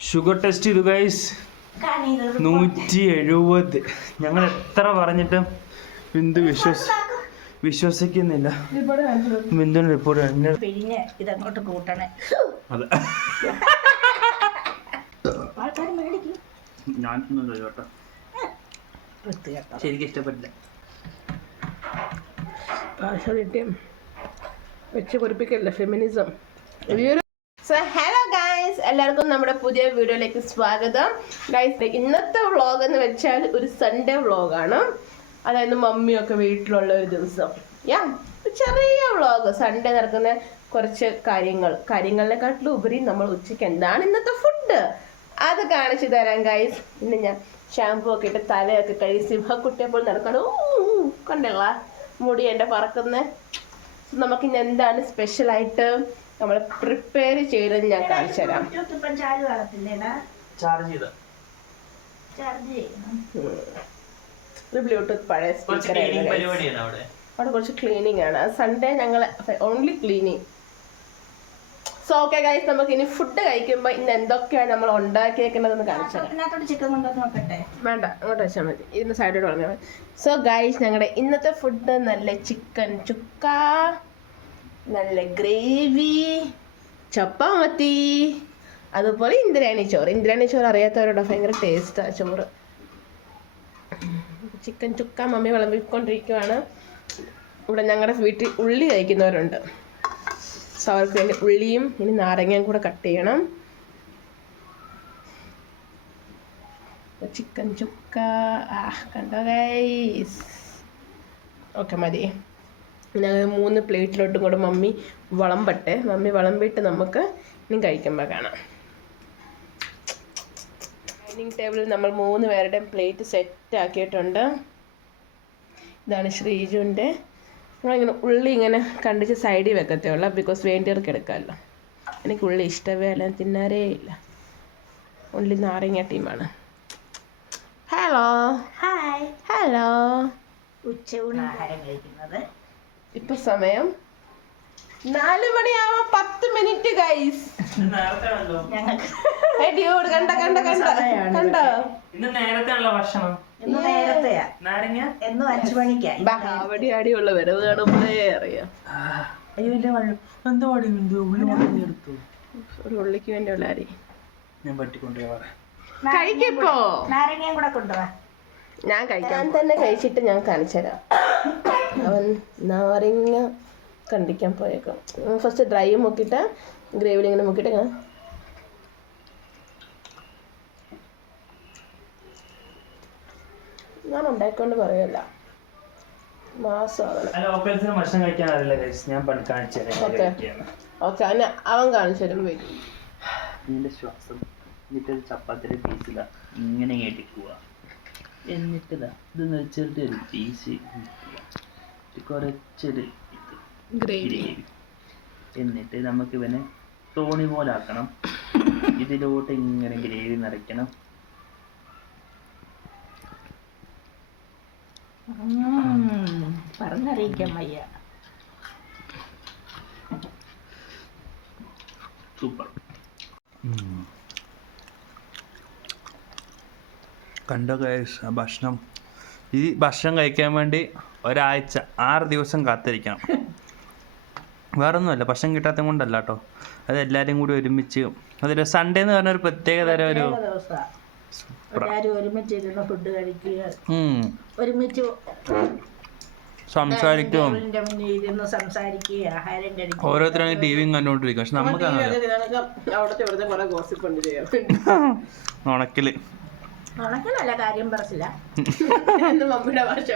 Sugar test ചെയ്തു guys നൂറ്റി എഴുപത് ഞങ്ങൾ എത്ര പറഞ്ഞിട്ടും ബിന്ദു വിശ്വസ് വിശ്വസിക്കുന്നില്ല. ബിന്ദു റിപ്പോർട്ട് പിന്നെ ഇതങ്ങോട്ട് കൂട്ടണേ. അതെ. ഞാൻ ശരിക്കും ഇഷ്ടപ്പെട്ടില്ല. വെച്ച് ഫെമിനിസം ഹലോ ഗൈസ് എല്ലാവർക്കും നമ്മുടെ പുതിയ വീഡിയോയിലേക്ക് സ്വാഗതം. ഗൈസ് ഇന്നത്തെ വ്ളോഗ് എന്ന് വെച്ചാൽ ഒരു സൺഡേ വ്ളോഗാണ് അതായത് മമ്മിയൊക്കെ വീട്ടിലുള്ള ഒരു ദിവസം. യാ ചെറിയ വ്ളോഗ് സൺഡേ നടക്കുന്ന കുറച്ച് കാര്യങ്ങൾ. കാര്യങ്ങളിനെക്കാട്ടിലും ഉപരി നമ്മൾ ഉച്ചയ്ക്ക് എന്താണ് ഇന്നത്തെ ഫുഡ് അത് കാണിച്ചു തരാം ഗൈസ് ഇന്ന് ഞാൻ ഷാമ്പൂ ഒക്കെ ഇട്ട് തലയൊക്കെ കഴുകി സിംഹക്കുട്ടിയെ പോലെ നടക്കണം. ഊ, കണ്ടുള്ള മുടി എന്റെ പറക്കുന്നത് നമുക്ക് ഇന്ന് എന്താണ് സ്പെഷ്യൽ ആയിട്ട്? നമ്മൾ പ്രിപ്പയർ ചെയ്തത് ഞാൻ കാണിച്ചു തരാം. ചെയ്ത? ഒരു ബ്ലൂടൂത്ത് പഴയ കുറച്ച് സ്പീക്കർ അവിടെ? അവിടെ കുറച്ച് ക്ലീനിങ് ആണ്. സൺഡേ ഞങ്ങൾ only cleaning so okay guys നമുക്ക് ഇനി ഫുഡ് കഴിക്കുമ്പോൾ ഇന്ന് എന്തൊക്കെയാണ് നമ്മൾ ഉണ്ടാക്കിയേക്കുന്നതെന്ന് കാണിച്ചു തരാം. ചിക്കൻ കൊണ്ടുവന്ന് നോക്കട്ടെ. വേണ്ട അങ്ങോട്ട് വെച്ചാൽ മതി. ഇതിന് സൈഡോട് പറഞ്ഞാൽ മതി. സോ ഗൈസ് ഞങ്ങളുടെ ഇന്നത്തെ ഫുഡ് നല്ല ചിക്കൻ ചുക്ക. നല്ല ഗ്രേവി ചപ്പാത്തി അതുപോലെ ഇന്ദ്രാണി ചോറ്. ഇന്ദ്രാണി ചോറ് അറിയാത്തവരോട് ഭയങ്കര ടേസ്റ്റാണ് ചോറ്. ചിക്കൻ ചുക്ക മമ്മി വിളമ്പിക്കൊണ്ടിരിക്കുവാണ്. ഇവിടെ ഞങ്ങളുടെ വീട്ടിൽ ഉള്ളി കഴിക്കുന്നവരുണ്ട്. സോ അവർക്ക് വേണ്ടി ഉള്ളിയും ഇനി നാരങ്ങയും കൂടെ കട്ട് ചെയ്യണം. ചിക്കൻ ചുക്ക. ആ കണ്ടോ ഗൈസ് ഓക്കെ മതി. പിന്നെ അത് മൂന്ന് പ്ലേറ്റിലോട്ടും കൂടെ മമ്മി വിളമ്പട്ടെ. മമ്മി വിളമ്പിയിട്ട് നമുക്ക് ഇനി കഴിക്കുമ്പോൾ കാണാം. ഡൈനിങ് ടേബിളിൽ നമ്മൾ മൂന്ന് പേരുടെയും പ്ലേറ്റ് സെറ്റ് ആക്കിയിട്ടുണ്ട്. ഇതാണ് ശ്രീജുവിന്റെ. നമ്മളിങ്ങനെ ഉള്ളി ഇങ്ങനെ കണ്ടിച്ച് സൈഡിൽ വെക്കത്തേ ഉള്ളൂ. ബിക്കോസ് വേണ്ടിയവർക്ക് എടുക്കാമല്ലോ. എനിക്ക് ഉള്ളി ഇഷ്ടമേ അല്ല ഞാൻ തിന്നാറേ ഇല്ല. ഉള്ളി നാരങ്ങ ടീമാണ് ഹലോ ഹായ് ഹലോ ഉച്ചയൂണ്. ആഹാരം കഴിക്കുന്നത്. ഇപ്പൊ സമയം നാല് മണിയാവാ പത്ത് മിനിറ്റ് ഗൈസ് കണ്ട? കണ്ട കണ്ട കണ്ട. ഇന്ന് ഭക്ഷണം. ഇന്ന് നേരത്തെയാ. നാരങ്ങ? എന്നും അഞ്ചു മണിക്കായി. അവിടെ അടിയുള്ള വരവ് കാണുമ്പോഴേ അറിയാം. അയ്യോ എന്തോ ഉള്ളി എടുത്തു. ഒരു ഉള്ളിക്ക് വേണ്ടി ഉള്ള അരി. ഞാൻ പറ്റിക്കൊണ്ടുപോവാ കഴിക്കിപ്പോ? നാരങ്ങയും കൂടെ കൊണ്ടുവാ. ഞാൻ കഴിക്കാം. ഞാൻ തന്നെ കഴിച്ചിട്ട് ഞാൻ കാണിച്ചു തരാം അവൻ നാരങ്ങ കണ്ടിക്കാൻ പോയേക്കാം. ഫസ്റ്റ് ഡ്രൈ മുക്കിയിട്ട് ഗ്രേവിയിൽ ഇങ്ങനെ മുക്കിയിട്ട് ഞാൻ ഞാൻ ഉണ്ടാക്കിക്കൊണ്ട് പറയല്ല. ഭക്ഷണം കഴിക്കാൻ അറിയില്ല ഗൈസ് ഞാൻ പണ്ട് കാണിച്ചു അവൻ കാണിച്ചു തരും നിന്റെ ശ്വാസം എന്നിട്ട് ചപ്പാത്തിയുടെ പീസില ഇങ്ങനെ ഞെട്ടിക്കുക എന്നിട്ടിതാ ഇത് വെച്ചിട്ട് ഒരു പീസ് കുറച്ചൊരു ഇത് ഗ്രേവി ഗ്രേവി എന്നിട്ട് നമുക്ക് ഇവനെ തോണി പോലെ ആക്കണം ഇതിലോട്ട് ഇങ്ങനെ ഗ്രേവി നിറയ്ക്കണം. പറഞ്ഞറിയിക്കാൻ വയ്യ. സൂപ്പർ. കണ്ടോ ഗൈസ് ആ ഭക്ഷണം? ഈ ഭക്ഷണം കഴിക്കാൻ വേണ്ടി ഒരാഴ്ച ആറ് ദിവസം കാത്തിരിക്കണം. വേറൊന്നുമല്ല ഭക്ഷണം കിട്ടാത്ത കൊണ്ടല്ല കേട്ടോ. അത് എല്ലാവരും കൂടി ഒരുമിച്ച് അതൊരു സൺഡേ എന്ന് പറഞ്ഞ ഒരു പ്രത്യേക തരം ഒരു ഏഴ് എല്ലാവരും ഒരുമിച്ച് ഫുഡ് കഴിക്കുക. ഒരുമിച്ച് സംസാരിക്കും. ഓരോരുത്തരും ടി വിയും കണ്ടുകൊണ്ടിരിക്കും. പക്ഷെ നമുക്ക് ഉണക്കിൽ. കാര്യം പറച്ചില്ല എന്ന് മമ്മിയുടെ ഭാഷ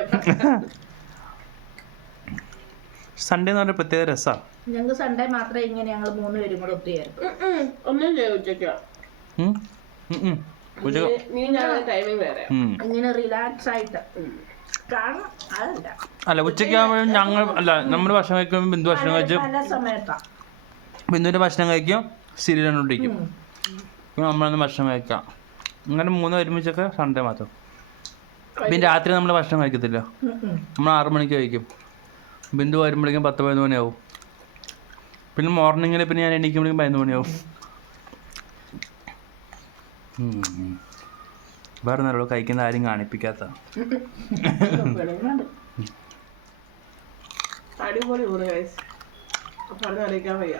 സൺഡേ എന്ന് പറഞ്ഞ പ്രത്യേക രസാ. ഞങ്ങൾക്ക് സൺഡേ മാത്രമേ ഇങ്ങനെ ഞങ്ങൾ മൂന്ന് പേരും കൂടെ ഒത്തുചേരും ഒന്നും ഇങ്ങനെ റിലാക്സ് ആയിട്ട്. അല്ല ഉച്ചയ്ക്ക് ആകുമ്പോഴും ഞങ്ങൾ അല്ല നമ്മൾ ഭക്ഷണം കഴിക്കുമ്പോൾ ബിന്ദു ഭക്ഷണം കഴിച്ചു ബിന്ദുവിന്റെ ഭക്ഷണം കഴിക്കും സീരിയൽ കണ്ടുപിടിക്കും പിന്നെ നമ്മളൊന്ന് ഭക്ഷണം കഴിക്കാം. അങ്ങനെ മൂന്ന് ഒരുമിച്ചൊക്കെ സൺഡേ മാത്രം പിന്നെ രാത്രി നമ്മൾ ഭക്ഷണം കഴിക്കത്തില്ല. നമ്മൾ ആറു മണിക്ക് കഴിക്കും ബിന്ദു വരുമ്പോഴേക്കും പത്ത് പതിനൊന്ന് മണിയാവും പിന്നെ മോർണിംഗിൽ പിന്നെ ഞാൻ എണീക്കുമ്പോഴേക്കും പതിനൊന്ന് മണിയാവും. വേറെ നല്ലോ കഴിക്കുന്ന ആരും കാണിപ്പിക്കാത്ത. അടിപൊളി പറഞ്ഞറിയിക്കാൻ വയ്യ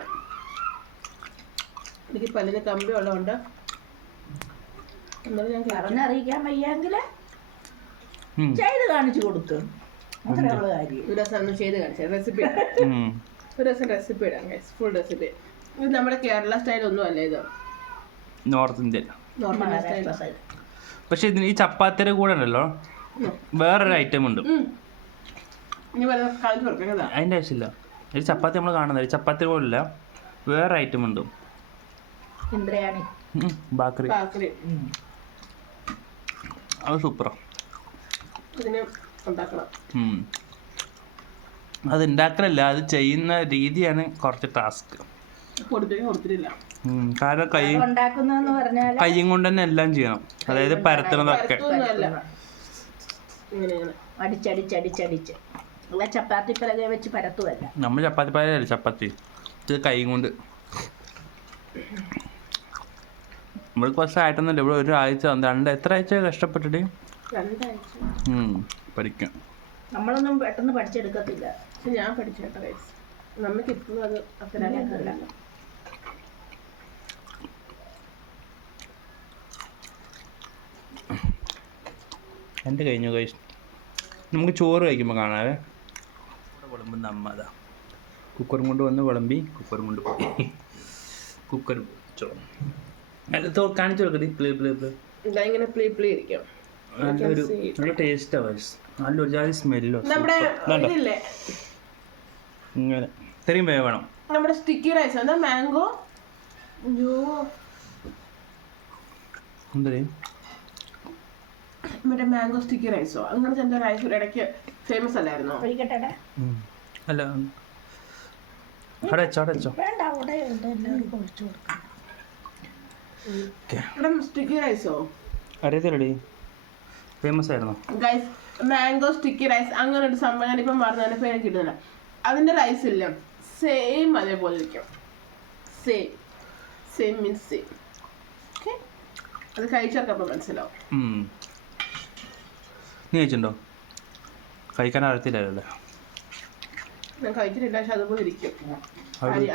എനിക്ക് പല്ലിന് കമ്പി ഉള്ളതുകൊണ്ട്. പറഞ്ഞറിയിക്കാൻ വയ്യെങ്കിൽ ചെയ്ത് കാണിച്ചു കൊടുക്കും. അത്രേ ഉള്ള കാര്യം. ഒരു ദിവസം ഒന്ന് ചെയ്ത് കാണിച്ചത് റെസിപ്പി ഒരു ദിവസം റെസിപ്പി ഇടാം ഫുൾ റെസിപ്പി ഇത് നമ്മുടെ കേരള സ്റ്റൈൽ ഒന്നും അല്ല ഇത് നോർത്ത് ഇന്ത്യൻ പക്ഷെ ഇതിന് ഈ ചപ്പാത്തിയുടെ കൂടെ ഉണ്ടല്ലോ. വേറൊരു ഐറ്റം ഉണ്ട്. അതിന്റെ ആവശ്യമില്ല. ഒരു ചപ്പാത്തി നമ്മൾ കാണുന്നത്. ഒരു ചപ്പാത്തി പോലില്ല വേറെ ഐറ്റം ഉണ്ട്. ബാക്കറി. അത് സൂപ്പറാണ് അത് ഉണ്ടാക്കലല്ല അത് ചെയ്യുന്ന രീതിയാണ് കുറച്ച് ടാസ്ക് കാരണം കൈ കൈയും കൊണ്ട് തന്നെ എല്ലാം ചെയ്യണം. അതായത് പരത്തണതൊക്കെ ഒന്നുമല്ല ഇങ്ങനെ ഇങ്ങനെ അടിച്ചടിച്ചടിച്ചടിച്ച്. ചപ്പാത്തി പിറകെ വെച്ച് പരത്തുമല്ല നമ്മൾ ചപ്പാത്തി പല ചപ്പാത്തി. ഇത് കൈ കൊണ്ട്. നമ്മൾ കുറച്ച് ആയിട്ടൊന്നുമില്ല. ഇവിടെ ഒരു ആഴ്ച രണ്ട് എത്ര ആഴ്ച കഷ്ടപ്പെട്ടിട്ട്? പഠിക്കാം. നമ്മളൊന്നും പെട്ടെന്ന് പഠിച്ചെടുക്കത്തില്ല. പക്ഷെ ഞാൻ പഠിച്ചേട്ടാ നമുക്ക് ഇപ്പോഴും അത് അത്ര എന്റെ കഴിഞ്ഞു കഴിച്ചു നമുക്ക് ചോറ് കഴിക്കുമ്പോൾ കാണാവേ. വിളമ്പുന്ന അമ്മ അതാ. കുക്കറും കൊണ്ട് വന്ന് വിളമ്പി. കുക്കറും കൊണ്ട് പോയി. കുക്കർ ചോറ്. കാണിച്ചു കൊടുക്കട്ടെ പ്ലേ പ്ലേ പ്ലേ. ഇങ്ങനെ പ്ലേ പ്ലേ ഇരിക്കും. നല്ലൊരു നല്ല ടേസ്റ്റാ വൈസ് നല്ലൊരു ജാതി സ്മെല്ലോ നമ്മുടെ ഇതില്ലേ? ഇങ്ങനെ. ഇത്രയും വേവണം. നമ്മുടെ സ്റ്റിക്കി റൈസ് എന്താ മാംഗോ അയ്യോ. എന്തേ മറ്റേ മാംഗോ സ്റ്റിക്കി റൈസോ അങ്ങനത്തെ എന്തോ റൈസ് ഒരു ഇടയ്ക്ക് ഫേമസ് അല്ലായിരുന്നോ? അല്ല. അടച്ചോ അടച്ചോ വേണ്ട അവിടെ ഉണ്ട്. എല്ലാവർക്കും ഒഴിച്ചു കൊടുക്കാം. അറിയത്തില്ലടി. ഫേമസ് ആയിരുന്നോ. ഗൈസ് മാംഗോ സ്റ്റിക്കി റൈസ് അങ്ങനെ ഒരു സംഭവം ഞാനിപ്പം പറഞ്ഞതിന്റെ പേര് കിട്ടുന്നില്ല അതിന്റെ റൈസ് ഇല്ല. സെയിം അതേപോലെ ഇരിക്കും. Same same means same okay അത് കഴിച്ചവർക്കപ്പം മനസ്സിലാവും. നീ കഴിച്ചിട്ടുണ്ടോ? കഴിക്കാൻ അറിയത്തില്ലല്ലേ ഞാൻ കഴിച്ചിട്ടില്ല പക്ഷെ അതുപോലെ ഇരിക്കും.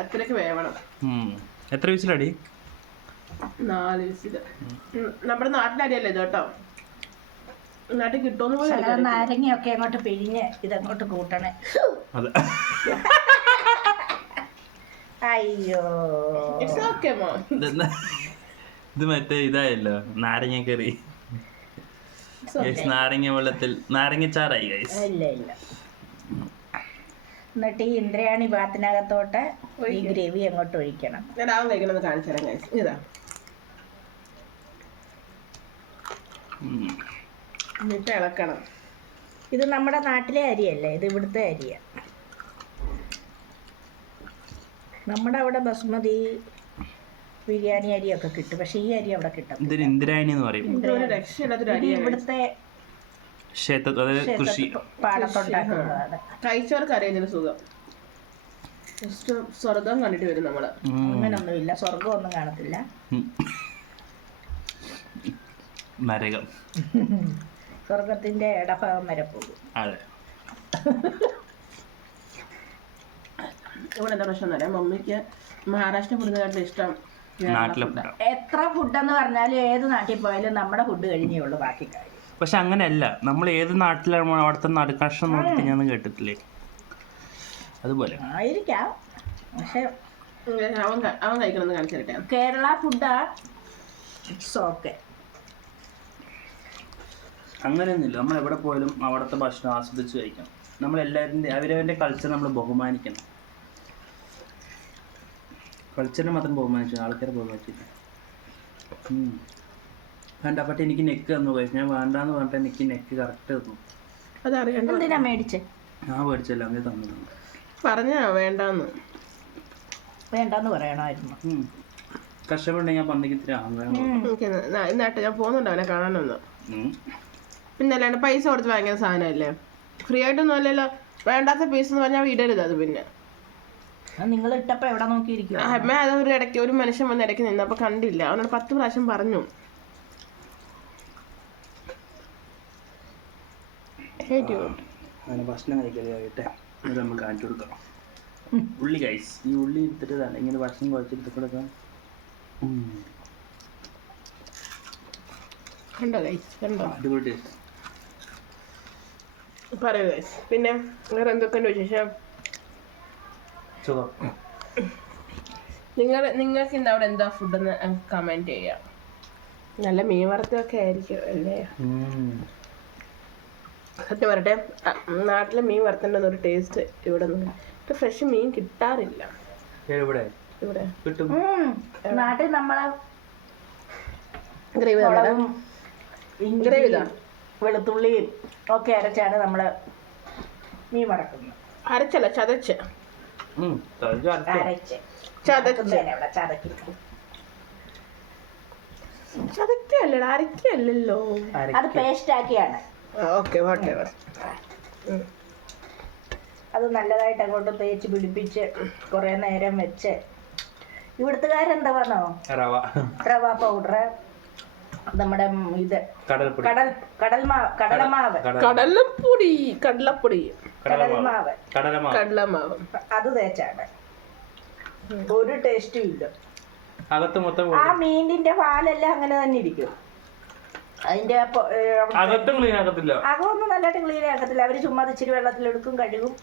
അത്രയ്ക്ക് വേവണം. എത്ര വിസിലടി നാല് വിസിൽ നമ്മുടെ നാട്ടിലരിയല്ലേ ഇത് കേട്ടോ? നാട്ടിൽ കിട്ടുമെന്ന് പോലും നാരങ്ങയൊക്കെ അങ്ങോട്ട് പിഴിഞ്ഞ് ഇതങ്ങോട്ട് കൂട്ടണേ. അതെ. അയ്യോ? ഇത് മറ്റേ ഇതായല്ലോ നാരങ്ങ കറി. നാരങ്ങ വെള്ളത്തിൽ നാരങ്ങച്ചാറായി ഗൈസ് ഇല്ല ഇല്ല. എന്നിട്ട് ഈ ഇന്ദ്രയാണി ഭാഗത്തിനകത്തോട്ട് ഈ ഗ്രേവി അങ്ങോട്ട് ഒഴിക്കണം. ഞാൻ രാവും കഴിക്കണമെന്ന് കാണിച്ചു തരാം. ഇതാ. എന്നിട്ട് ഇളക്കണം. ഇത് നമ്മുടെ നാട്ടിലെ അരിയല്ലേ? ഇത് ഇവിടുത്തെ അരിയാ. നമ്മുടെ അവിടെ ബസ്മതി ബിരിയാണി അരിയൊക്കെ കിട്ടും. പക്ഷെ ഈ അരി അവിടെ കിട്ടും ഇതൊരു ഇന്ദിരായണി എന്ന് പറയും. ഇവിടുത്തെ കൃഷി. പാടത്തുണ്ടാക്കുന്നതാണ്. കഴിച്ചവർക്ക് അറിയാം ഇതിന്റെ സുഖം. സ്വർഗം കണ്ടിട്ട് വരും നമ്മൾ. അങ്ങനൊന്നുമില്ല. സ്വർഗം ഒന്നും കാണത്തില്ല. നരകം സ്വർഗത്തിന്റെ ഇടഭാഗം വരെ പോകും. അതെ. ഇവിടെ എന്താ പ്രശ്നം എന്നറിയാം മമ്മിക്ക് മഹാരാഷ്ട്ര ഫുഡിനെക്കാട്ടിലും ഇഷ്ടം നാട്ടിലെ. ഫുഡാ എത്ര ഫുഡെന്ന് പറഞ്ഞാലും ഏത് നാട്ടിൽ പോയാലും നമ്മുടെ ഫുഡ് കഴിഞ്ഞേ ഉള്ളൂ ബാക്കി കാര്യം. പക്ഷെ അങ്ങനെയല്ല. നമ്മൾ ഏത് നാട്ടിലാണോ അവിടുത്തെ നടുക്കഷ്ണം നോക്കിയിട്ട് ഞാൻ കേട്ടിട്ടില്ലേ? അതുപോലെ. ആയിരിക്കാം. പക്ഷെ അവൻ ക- അവൻ കഴിക്കണമെന്ന് കാണിച്ചു തരട്ടെ. കേരള ഫുഡാ ഇറ്റ്സ് ഓക്കെ അങ്ങനെയൊന്നുമില്ല. നമ്മൾ എവിടെ പോയാലും അവിടുത്തെ ഭക്ഷണം ആസ്വദിച്ച് കഴിക്കണം. നമ്മൾ എല്ലാവരുടെ അവരവരുടെ കൾച്ചർ നമ്മൾ ബഹുമാനിക്കണം. കൾച്ചറിനെ മാത്രം ബഹുമാനിച്ചു ആൾക്കാരെ ബഹുമാനിച്ചില്ല. ഉം. വേണ്ട പട്ടി എനിക്ക് നെക്ക് തന്നു കഴിച്ചു ഞാൻ വേണ്ടാന്ന് പറഞ്ഞിട്ട് എനിക്ക് നെക്ക് കറക്റ്റ് തന്നു. മേടിച്ചേ? ഞാൻ മേടിച്ചല്ല അങ്ങനെ തന്നു പറഞ്ഞ വേണ്ടാന്ന്. വേണ്ടാന്ന് പറയണമായിരുന്നു. കഷ്ടപ്പെട്ടുണ്ടെങ്കിൽ ഞാൻ പന്നിക്ക് ഇത്തിരി ആഗ്രഹം ഞാൻ പോകുന്നുണ്ട് അവനെ കാണാനൊന്ന്. പിന്നെ അല്ലാണ്ട് പൈസ കൊടുത്ത് വാങ്ങിയ സാധനമല്ലേ? ഫ്രീ ആയിട്ടൊന്നും അല്ലല്ലോ. വേണ്ടാത്ത പീസ് എന്ന് പറഞ്ഞാൽ ഇടരുത് അത് പിന്നെ. നിങ്ങൾ ഇട്ടപ്പോ എവിടെ നോക്കിയിരിക്കും അമ്മ അത് ഒരു ഇടയ്ക്ക് ഒരു മനുഷ്യൻ വന്ന് ഇടയ്ക്ക് നിന്ന് അപ്പൊ കണ്ടില്ല. അവനോട് പത്ത് പ്രാവശ്യം പറഞ്ഞു. ഭക്ഷണം കഴിക്കലായിട്ട് നമുക്ക് കാണിച്ചു കൊടുക്കാം. ഉള്ളി ഗൈസ് ഈ ഉള്ളി എടുത്തിട്ടതാണ് ഇങ്ങനെ ഭക്ഷണം കുഴച്ചെടുത്ത് കൊടുക്കാം. കണ്ടോ ഗൈസ് കണ്ടോ? അടിപൊളി ടേസ്റ്റ് പറയൂ ഗൈസ് പിന്നെ വേറെ എന്തൊക്കെയുണ്ട് വിശേഷം? സുഖം. നിങ്ങൾ നിങ്ങൾക്ക് ഇന്ന് അവിടെ എന്താ ഫുഡെന്ന് കമന്റ് ചെയ്യാം. നല്ല മീൻ വറുത്തൊക്കെ ആയിരിക്കും അല്ലേ? സത്യം പറയട്ടെ അ, നാട്ടിലെ മീൻ വറുത്തേണ്ട ഒരു ടേസ്റ്റ് ഇവിടെ ഇപ്പൊ ഫ്രഷ് മീൻ കിട്ടാറില്ല. ഇവിടെ ഇവിടെ. കിട്ടും. നാട്ടിൽ നമ്മളെ ഗ്രേവി ഗ്രേവി. വെളുത്തുള്ളിയും ഒക്കെ അരച്ചാണ് നമ്മൾ മീൻ വറക്കുന്നത്. അരച്ചല്ല ചതച്ച്. അരച്ച്. ചതച്ച്. ചതക്കല്ലടാ അരക്കല്ലല്ലോ. അത്. പേസ്റ്റ് ആക്കിയാണ് ഓക്കെ വാട്ടെ അത് നല്ലതായിട്ട് അങ്ങോട്ട് തേച്ച് പിടിപ്പിച്ച് കുറേ നേരം വെച്ച്. ഇവിടുത്തുകാരെന്താ പറഞ്ഞോ? റവ. റവ പൗഡർ നമ്മുടെ ഇത് കടൽ കടൽമാവ് കടലമാവ് കടല കടലപ്പൊടി കടലപ്പൊടി. കടലമാവ്. കടൽമാവ് കടലമാവ്. കടലമാവ്. അത് തേച്ചാണ് ഒരു ടേസ്റ്റും ഇല്ല. അകത്ത് മൊത്തം ആ മീനിന്റെ പാലെല്ലാം അങ്ങനെ തന്നെ ഇരിക്കും. അതിന്റെ അകത്തും ക്ലീൻ ആക്കത്തില്ല. അകമൊന്നും നല്ലതായിട്ട് ക്ലീൻ ആക്കത്തില്ല. അവർ ചുമ്മാ ഇച്ചിരി വെള്ളത്തിലെടുക്കും കഴുകും.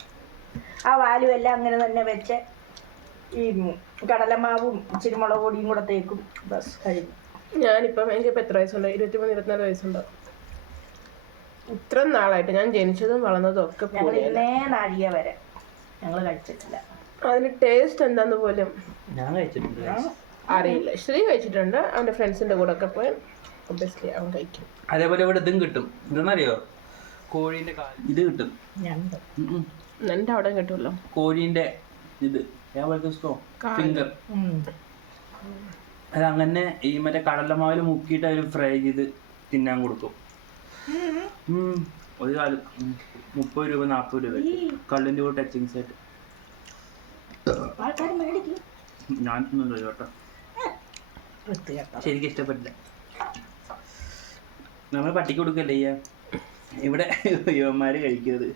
ആ വാലും എല്ലാം അങ്ങനെ തന്നെ വെച്ച് ഈ കടലമാവും ഇച്ചിരി മുളക് പൊടിയും കൂടെ തേക്കും. ബസ് കഴിഞ്ഞു. ഞാനിപ്പം എനിക്കിപ്പോൾ എത്ര വയസ്സുണ്ട്? ഇരുപത്തിമൂന്ന് ഇരുപത്തിനാല് വയസ്സുണ്ടോ? ഇത്ര നാളായിട്ട് ഞാൻ ജനിച്ചതും വളർന്നതും ഒക്കെ ഇന്നേ നാഴിക വരെ ഞങ്ങൾ കഴിച്ചിട്ടില്ല. അതിന് ടേസ്റ്റ് എന്താന്ന് പോലും ഞാൻ കഴിച്ചിട്ടുണ്ട്. അറിയില്ല. ശ്രീ കഴിച്ചിട്ടുണ്ട്. അവന്റെ ഫ്രണ്ട്സിന്റെ കൂടെ ഒക്കെ പോയി. ഒബ്വിയസ്ലി അവൻ കഴിക്കും. അതേപോലെ ഇവിടെ ഇതും കിട്ടും. ഇതെന്നറിയോ കോഴീന്റെ കാൽ ഇത് കിട്ടും. ഞണ്ട്. എന്റെ അവിടെ കിട്ടുമല്ലോ കോഴീന്റെ ഇത്. ഫിംഗർ അത് അങ്ങനെ ഈ മറ്റേ കടലമാവിൽ മുക്കിയിട്ട് അതിൽ ഫ്രൈ ചെയ്ത് തിന്നാൻ കൊടുക്കും. ഒരു കാലം. മുപ്പത് രൂപ നാൽപ്പത് രൂപ കള്ളിന്റെ കൂടെ ടച്ചിങ് സെറ്റ് ഞാൻ തിന്നുള്ളൂ കേട്ടോ വൃത്തികെട്ട ശരിക്കും ഇഷ്ടപ്പെട്ടില്ല. നമ്മൾ പട്ടിക്ക് കൊടുക്കല്ലേ ചെയ്യാ? ഇവിടെ യുവന്മാര് കഴിക്കുന്നത്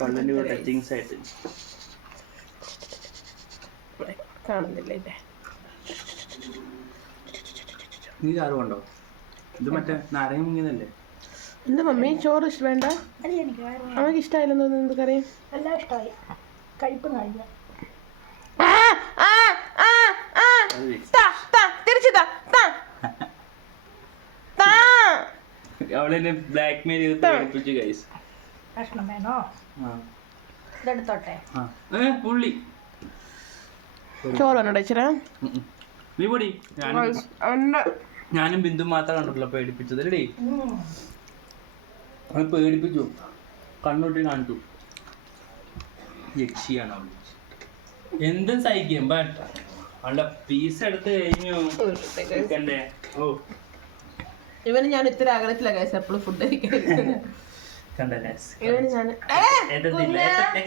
കള്ളിന്റെ കൂടെ ടച്ചിങ് ആയിട്ട്. കാണുന്നില്ല നീ ചാറ് കൊണ്ടോ? ഇത് മറ്റേ നാരങ്ങ മുങ്ങിയതല്ലേ? എന്താ മമ്മി? ചോറ് ഇഷ്ടം വേണ്ട. അത് എനിക്ക് വേറെ അവൾക്ക് ഇഷ്ടമായില്ലെന്ന് തോന്നുന്നു. എന്ത് കറി? എല്ലാം ഇഷ്ടമായി കഴിപ്പ് കഴിഞ്ഞു ആ, ആ, ആ, ആ. അത് വെച്ച്. താ, താ, തിരിച്ച് താ, താ. താ. അവളെന്നെ ബ്ലാക്ക് മെയിൽ ചെയ്ത് പേടിപ്പിച്ചു ഗൈസ് ഭക്ഷണം വേണോ? ആ. ഇതെടുത്തോട്ടെ. ആ. ഏ ഉള്ളി ചോറ് വേണോ ഉം ഉം. നീ പൊടി. ഞാനും ഞാനും ബിന്ദു മാത്രം കണ്ടിട്ടില്ല പേടിപ്പിച്ചത് അല്ലേ. അവൻ പേടിപ്പിച്ചു. കണ്ണൂട്ടി കാണിച്ചു. യക്ഷിയാണ് അവൾ എന്തും സഹിക്കും ബട്ട് അവളുടെ പീസ് എടുത്ത് കഴിഞ്ഞു. ചിക്കന്റെ ഓ. ഇവന് ഞാൻ ഇത്ര അകലത്തില കഴിച്ചത് എപ്പോഴും ഫുഡ്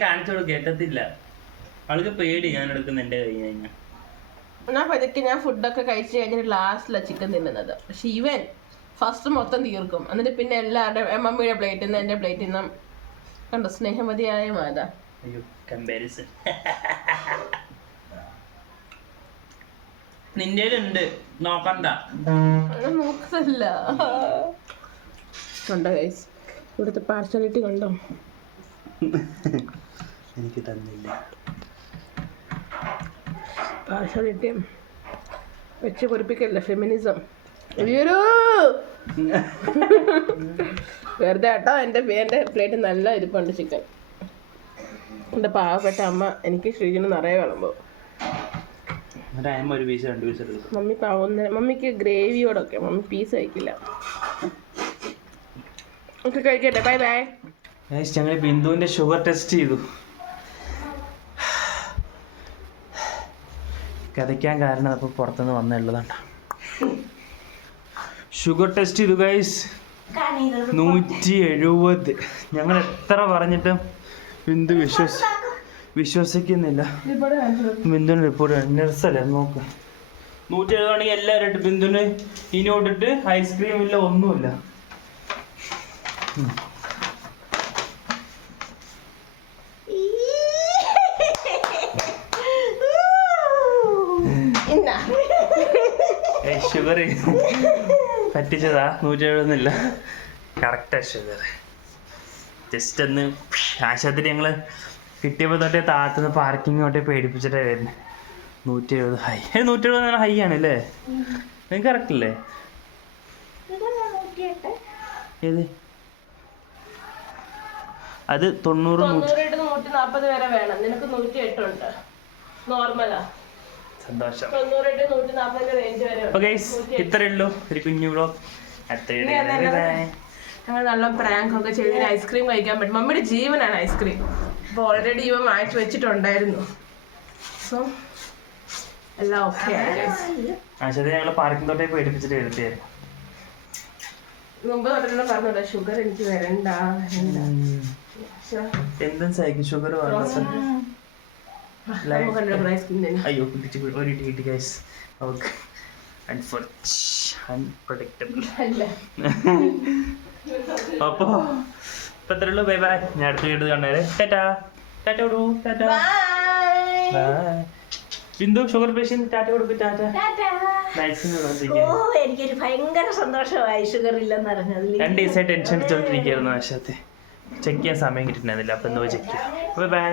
കാണിച്ചു കൊടുക്കുക എത്തത്തില്ല അവൾക്ക് പേടി ഞാൻ എടുക്കുന്ന എന്റെ കൈ കഴിഞ്ഞാൽ ഞാൻ പതുക്കെ ഞാൻ ഫുഡൊക്കെ കഴിച്ച് കഴിഞ്ഞിട്ട് ലാസ്റ്റിലാണ് ചിക്കൻ തിന്നുന്നത്. പക്ഷെ ഇവൻ ഫസ്റ്റ് മൊത്തം തീർക്കും. എന്നിട്ട് പിന്നെ എല്ലാവരുടെ മമ്മിയുടെ പ്ലേറ്റിൽ നിന്ന് എന്റെ പ്ലേറ്റിൽ നിന്നും കണ്ടോ? സ്നേഹമതിയായ മാത. നിന്റെ ഉണ്ട് നോക്കണ്ട. നോക്കല്ല. കണ്ടോ ഗൈസ് ഇവിടുത്തെ പാർഷ്യാലിറ്റി കണ്ടോ? എനിക്ക് തന്നില്ല. പാർഷ്യാലിറ്റി വെച്ച് പൊരിപ്പിക്കല്ലേ ഫെമിനിസം അയ്യോ വെറുതെ കേട്ടോ എന്റെ എന്റെ പ്ലേറ്റ് നല്ല ഇരിപ്പുണ്ട് ചിക്കൻ എന്റെ പാവപ്പെട്ട അമ്മ എനിക്ക് ശ്രീജിന് നിറയെ വിളമ്പോ. മമ്മി പാവുന്ന മമ്മിക്ക് ഗ്രേവിയോടൊക്കെ മമ്മി പീസ് കഴിക്കില്ല. ഒക്കെ കഴിക്കട്ടെ ബൈ ബൈ ഞങ്ങൾ ബിന്ദുവിന്റെ ഷുഗർ ടെസ്റ്റ് ചെയ്തു. കഥയ്ക്കാൻ കാരണം അപ്പോൾ പുറത്തുനിന്ന് വന്നുള്ളതാണ്. ഷുഗർ ടെസ്റ്റ് ചെയ്തു ഗൈസ് നൂറ്റി എഴുപത് ഞങ്ങൾ എത്ര പറഞ്ഞിട്ടും ബിന്ദു വിശ്വസി വിശ്വസിക്കുന്നില്ല. ബിന്ദുവിന് റിപ്പോർട്ട് നഴ്സല്ലേ നോക്ക്. നൂറ്റി എഴുപതാണെങ്കിൽ എല്ലാവരും ഇട്ട് ബിന്ദുവിന് ഇട്ടിട്ട് ഐസ്ക്രീം ഇല്ല ഒന്നുമില്ല ഇന്നാ ഷുഗർ പറ്റിച്ചതാ? നൂറ്റി എഴുപതൊന്നുമില്ല കറക്റ്റാ ഷുഗർ ജസ്റ്റ് ഒന്ന് ആശുപത്രി ഞങ്ങൾ കിട്ടിയപ്പോൾ തൊട്ടേ താത്തുനിന്ന് പാർക്കിംഗ് തൊട്ടേ പേടിപ്പിച്ചിട്ടേ വരുന്നത് നൂറ്റി എഴുപത് ഹൈ നൂറ്റി എഴുപത് നല്ല ഹൈ ആണ് അല്ലേ? നിങ്ങൾക്ക് കറക്റ്റ് അല്ലേ? ഏത്? അത് തൊണ്ണൂറ് നൂറ്റി നാപ്പത് വരെ വേണം. നിനക്ക് നൂറ്റി എട്ടുണ്ട് നോർമലാ സന്തോഷം. അപ്പോൾ ഗൈസ് ഇത്രേ ഉള്ളൂ. ഒരു കുഞ്ഞു ബ്ലോഗ് ഞങ്ങൾ നല്ല പ്രാങ്ക് ഒക്കെ ചെയ്ത് ഐസ്ക്രീം കഴിക്കാൻ പറ്റും. മമ്മിയുടെ ജീവനാണ് ഐസ്ക്രീം അപ്പോൾ ഓൾറെഡി ഇവ മാറ്റി വെച്ചിട്ടുണ്ടായിരുന്നു. സോ എല്ലാം ഓക്കെ ആശുപത്രി ഞങ്ങൾ പാർക്കിംഗ് തൊട്ടേ പേടിപ്പിച്ചിട്ട് വരുത്തിയായിരുന്നു മുമ്പ് തൊട്ടുള്ള പറഞ്ഞല്ലോ ഷുഗർ എനിക്ക് വരണ്ട വരണ്ട എന്തും സൈക്കിൾ ഷുഗർ തന്നെ അയ്യോ കുട്ടിച്ച് ഒരു ഇടി കിട്ടി ഗൈസ് ഓക്കെ അൺപ്രഡിക്റ്റബിൾ അപ്പോൾ ഇപ്പം ഇത്രേ ഉള്ളൂ. ബൈ ബൈ ഞാൻ അടുത്ത വീട്. കണ്ടേരെ ടാറ്റാ ടാറ്റ കൊടുക്കൂ tata bye Bindu sugar patient tata കൊടുക്കും ടാറ്റ എനിക്കൊരു ഭയങ്കര സന്തോഷമായി ഷുഗർ ഇല്ലെന്ന് അറിഞ്ഞതിൽ. രണ്ട് ദിവസമായി ടെൻഷൻ അടിച്ചോണ്ടിരിക്കുകയായിരുന്നു ആശാത്തെ. ചെക്ക് ചെയ്യാൻ സമയം കിട്ടുന്നില്ല അപ്പൊ എന്തോ ചെക്ക് ചെയ്യാം. Bye bye